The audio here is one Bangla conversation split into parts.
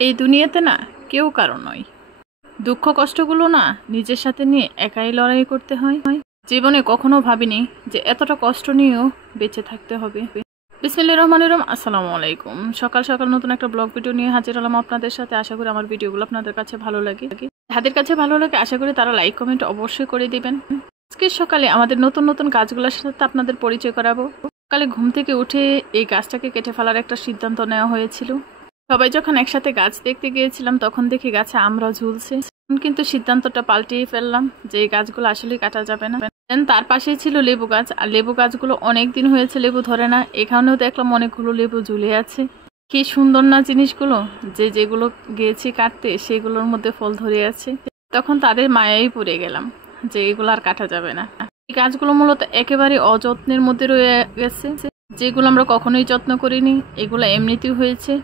এই দুনিয়াতে না কেউ কারো নয়। দুঃখ কষ্টগুলো না নিজের সাথে নিয়ে একাই লড়াই করতে হয়। জীবনে কখনো ভাবিনি যে এতটা কষ্ট নিয়েও বেঁচে থাকতে হবে। বিসমিল্লাহির রহমানির রহিম। আসসালামু আলাইকুম। সকাল সকাল নতুন একটা ব্লগ ভিডিও নিয়ে হাজির হলাম আপনাদের সাথে। আশা করি আমার ভিডিওগুলো আপনাদের কাছে ভালো লাগে। যাদের কাছে ভালো লাগে আশা করি তারা লাইক কমেন্ট অবশ্যই করে দিবেন। আজকে সকালে আমাদের নতুন নতুন গাছগুলোর সাথে আপনাদের পরিচয় করাবো। সকালে ঘুম থেকে উঠে এই গাছটাকে কেটে ফেলার একটা সিদ্ধান্ত নেওয়া হয়েছিল। সবাই যখন একসাথে গাছ দেখতে গিয়েছিলাম তখন দেখি গাছে আমরা ঝুলছে, কিন্তু সিদ্ধান্তটা পাল্টিয়ে ফেললাম যে এই গাছগুলো আসলে কাটা যাবে না। তার পাশেই ছিল লেবু গাছ, আর লেবু গাছগুলো অনেক দিন হয়েছে লেবু ধরে না। এখানেও দেখলাম অনেকগুলো লেবু ঝুলে আছে। কি সুন্দর না জিনিসগুলো, যেগুলো গিয়েছি কাটতে সেগুলোর মধ্যে ফল ধরে আছে। তখন তাদের মায়াই পড়ে গেলাম যে এগুলো আর কাটা যাবে না। এই গাছগুলো মূলত একেবারে অযত্নের মধ্যে রয়ে গেছে, যেগুলো আমরা কখনোই যত্ন করিনি, এগুলো এমনিতেই হয়েছে।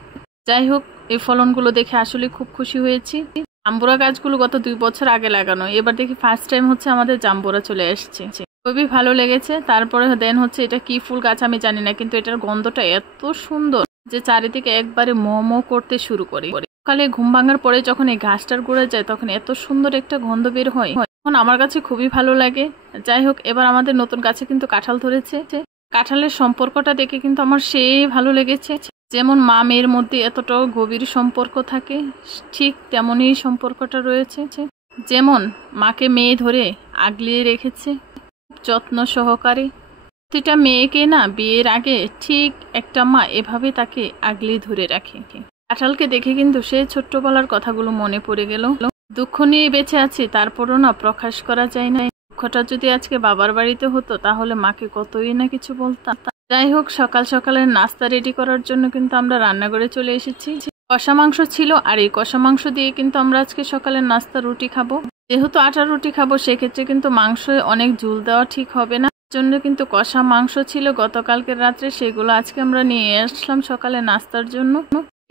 যাই হোক, এই ফলনগুলো দেখে আসলে খুব খুশি হয়েছি। জাম্বুরা গাছগুলো গত 2 বছর আগে লাগানো, এবার দেখি ফার্স্ট টাইম হচ্ছে আমাদের জাম্বুরা চলে আসছে, খুবই ভালো লেগেছে। তারপরে দেন হচ্ছে এটা কি ফুল গাছ আমি জানি না, কিন্তু এটার গন্ধটা এত সুন্দর যে চারিদিকে একবারে মোমো করতে শুরু করে। সকালে ঘুম ভাঙার পরে যখন এই ঘাসটার গোড়ায় যায় তখন এত সুন্দর একটা গন্ধ বের হয়, তখন আমার কাছে খুবই ভালো লাগে। যাই হোক, এবার আমাদের নতুন গাছে কিন্তু কাঁঠাল ধরেছে। কাঁঠালের সম্পর্কটা দেখে কিন্তু আমার সেই ভালো লেগেছে। যেমন মা মেয়ের মধ্যে এতটাও গভীর সম্পর্ক থাকে, ঠিক তেমনই সম্পর্কটা রয়েছে। যেমন মাকে মেয়ে ধরে আগলিয়ে রেখেছে যত্ন সহকারে, প্রতিটা মেয়েকে না বিয়ের আগে ঠিক একটা মা এভাবে তাকে আগলিয়ে ধরে রাখে। কাঁঠালকে দেখে কিন্তু সেই ছোট্টবেলার কথাগুলো মনে পড়ে গেল। দুঃখ নিয়ে বেঁচে আছি, তারপরও না প্রকাশ করা যায় না। দুঃখটা যদি আজকে বাবার বাড়িতে হতো তাহলে মাকে কতই না কিছু বলতাম। যাই হোক, সকাল সকালের নাস্তা রেডি করার জন্য কিন্তু আমরা রান্নাঘরে চলে এসেছি। কষা মাংস ছিল, আর এই কষা মাংস দিয়ে কিন্তু আমরা আজকে সকালের নাস্তা রুটি খাবো। যেহেতু আটার রুটি খাবো সেক্ষেত্রে কিন্তু মাংস অনেক ঝুল দেওয়া ঠিক হবে না, জন্য কিন্তু কষা মাংস ছিল গতকালকের রাত্রে, সেগুলো আজকে আমরা নিয়ে আসলাম সকালে নাস্তার জন্য।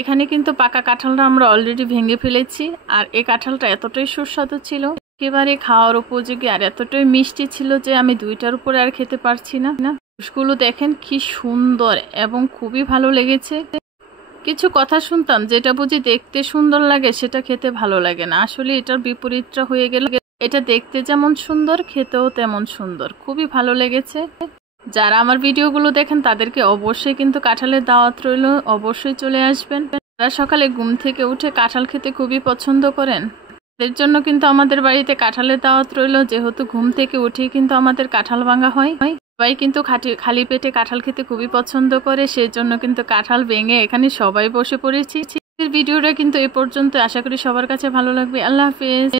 এখানে কিন্তু পাকা কাঁঠালটা আমরা অলরেডি ভেঙে ফেলেছি, আর এই কাঁঠালটা এতটাই সুস্বাদু ছিল, একেবারে খাওয়ার উপযোগী, আর এতটাই মিষ্টি ছিল যে আমি 2টার উপরে আর খেতে পারছি না। রসগুলো দেখেন কি সুন্দর এবং খুবই ভালো লেগেছে। কিছু কথা শুনতাম যেটা বুঝি দেখতে সুন্দর লাগে সেটা খেতে ভালো লাগে না, আসলে এটার বিপরীতটা হয়ে গেল। এটা দেখতে যেমন সুন্দর খেতেও তেমন সুন্দর, খুবই ভালো লেগেছে। যারা আমার ভিডিওগুলো দেখেন তাদেরকে অবশ্যই কিন্তু কাঁঠালের দাওয়াত রইল, অবশ্যই চলে আসবেন। যারা সকালে ঘুম থেকে উঠে কাঁঠাল খেতে খুবই পছন্দ করেন তাদের জন্য কিন্তু আমাদের বাড়িতে কাঁঠালের দাওয়াত রইল। যেহেতু ঘুম থেকে উঠেই কিন্তু আমাদের কাঁঠাল ভাঙা হয়, সবাই কিন্তু খালি পেটে কাঁঠাল খেতে খুবই পছন্দ করে, সেই জন্য কিন্তু কাঁঠাল ভেঙে এখানে সবাই বসে পড়েছি। ভিডিওটা কিন্তু এ পর্যন্ত, আশা করি সবার কাছে ভালো লাগবে। আল্লাহ হাফেজ।